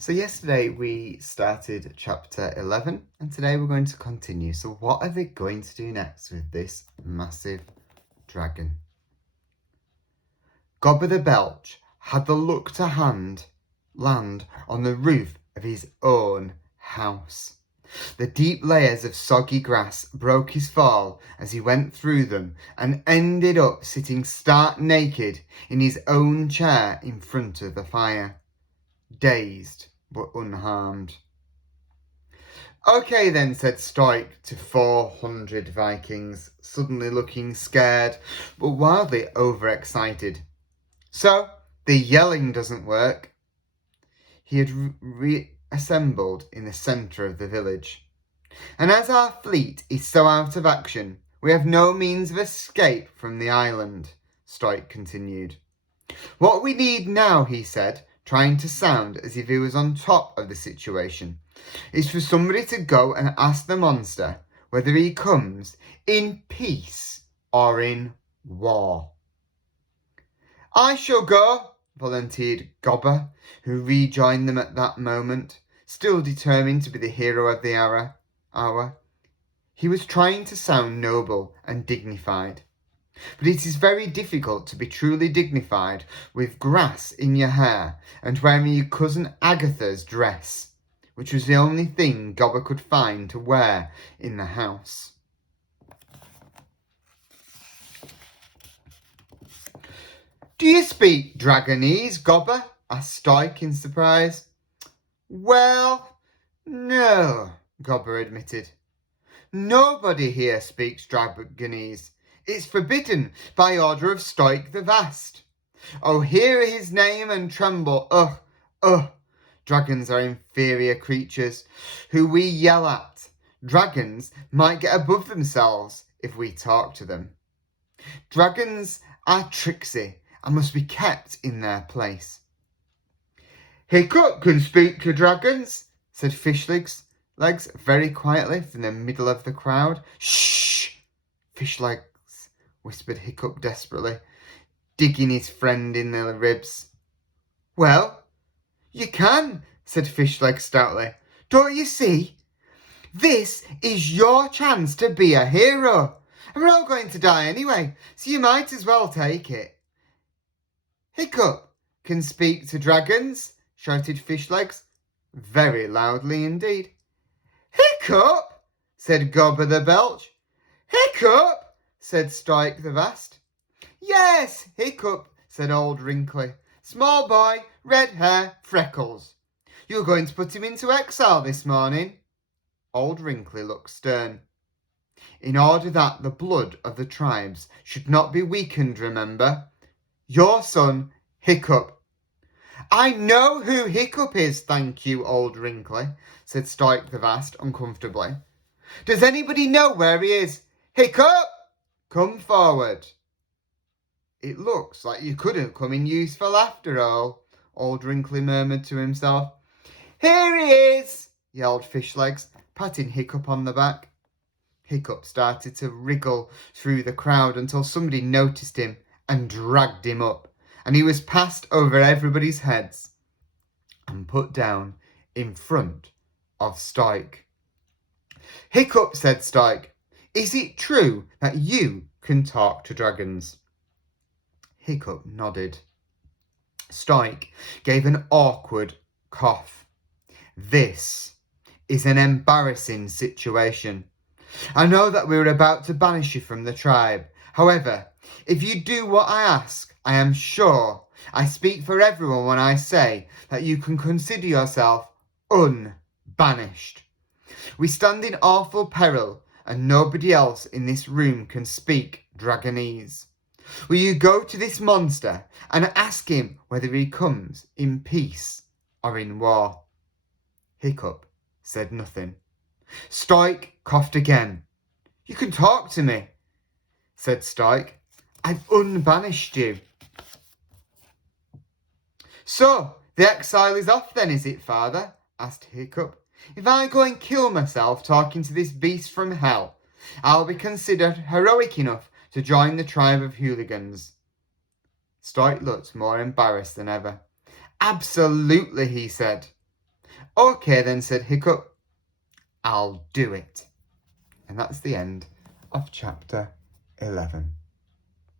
So yesterday we started chapter 11 and today we're going to continue. So what are they going to do next with this massive dragon? Gobber the Belch had the luck to land on the roof of his own house. The deep layers of soggy grass broke his fall as he went through them and ended up sitting stark naked in his own chair in front of the fire, dazed but unharmed. Okay then, said Stoik to 400 Vikings, suddenly looking scared but wildly overexcited. So, the yelling doesn't work. He had reassembled in the centre of the village. And as our fleet is so out of action, we have no means of escape from the island, Stoik continued. What we need now, he said, trying to sound as if he was on top of the situation, is for somebody to go and ask the monster whether he comes in peace or in war. I shall go, volunteered Gobber, who rejoined them at that moment, still determined to be the hero of the hour. He was trying to sound noble and dignified. But it is very difficult to be truly dignified with grass in your hair and wearing your cousin Agatha's dress, which was the only thing Gobber could find to wear in the house. Do you speak Dragonese, Gobber? asked Stoik in surprise. Well, no, Gobber admitted. Nobody here speaks Dragonese. It's forbidden by order of Stoik the Vast. Oh, hear his name and tremble. Ugh. Dragons are inferior creatures who we yell at. Dragons might get above themselves if we talk to them. Dragons are tricksy and must be kept in their place. Hiccup can speak to dragons, said Fishlegs very quietly from the middle of the crowd. Shh! Fishlegs, whispered Hiccup desperately, digging his friend in the ribs. Well, you can, said Fishlegs stoutly. Don't you see? This is your chance to be a hero. And we're all going to die anyway, so you might as well take it. Hiccup can speak to dragons, shouted Fishlegs, very loudly indeed. Hiccup, said Gobber the Belch. Hiccup, said Stoik the Vast. Yes, Hiccup, said Old Wrinkly. Small boy, red hair, freckles. You're going to put him into exile this morning. Old Wrinkly looked stern. In order that the blood of the tribes should not be weakened, remember. Your son, Hiccup. I know who Hiccup is, thank you, Old Wrinkly, said Stoik the Vast uncomfortably. Does anybody know where he is? Hiccup! Come forward. It looks like you couldn't come in useful after all, Old Wrinkly murmured to himself. Here he is, yelled Fishlegs, patting Hiccup on the back. Hiccup started to wriggle through the crowd until somebody noticed him and dragged him up, and he was passed over everybody's heads and put down in front of Stoik. Hiccup, said Stoik, is it true that you can talk to dragons? Hiccup nodded. Stoik gave an awkward cough. This is an embarrassing situation. I know that we were about to banish you from the tribe. However, if you do what I ask, I am sure I speak for everyone when I say that you can consider yourself unbanished. We stand in awful peril, and nobody else in this room can speak Dragonese. Will you go to this monster and ask him whether he comes in peace or in war? Hiccup said nothing. Stoik coughed again. You can talk to me, said Stoik. I've unbanished you. So, the exile is off then, is it, father? Asked Hiccup. If I go and kill myself talking to this beast from hell, I'll be considered heroic enough to join the tribe of hooligans. Stoik looked more embarrassed than ever. Absolutely, he said. Okay then, said Hiccup. I'll do it. And that's the end of chapter 11.